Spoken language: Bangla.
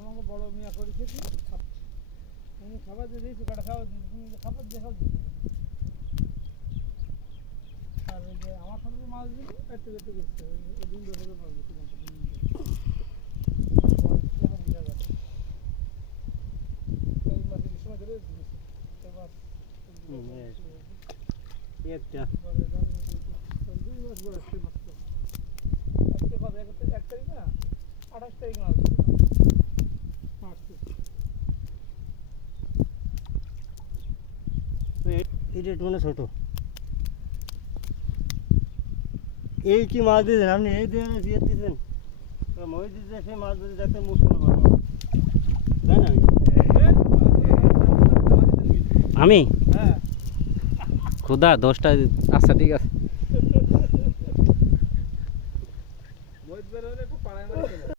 আমাকে বড় মিয়া করেছে কি আমি খাবার দিয়ে দিয়েছি কাটা খাবার দিয়েছি তুমি খাবার দেখাও দিতে আর ওই যে আমার সাথে যে মাছ দিল একটু একটু গেছে ওই দিন ধরে মাছ দিচ্ছি এই মাছের সময় ধরে দিয়েছি এবার একটা 2 মাস বড় একটা মাছ আজকে কবে 1 তারিখ না 28 তারিখ মাছ এটা একটু মানে ছোট এই কি মাছ দিয়েছেন আপনি এই দিয়ে দিয়ে দিয়েছেন মই দিতে সেই মাছ যদি দেখেন মুশকিল পাবো তাই না আমি হ্যাঁ খুদা 10টা আচ্ছা ঠিক আছে বহুত বের হলে একটু পাড়ায় মাছ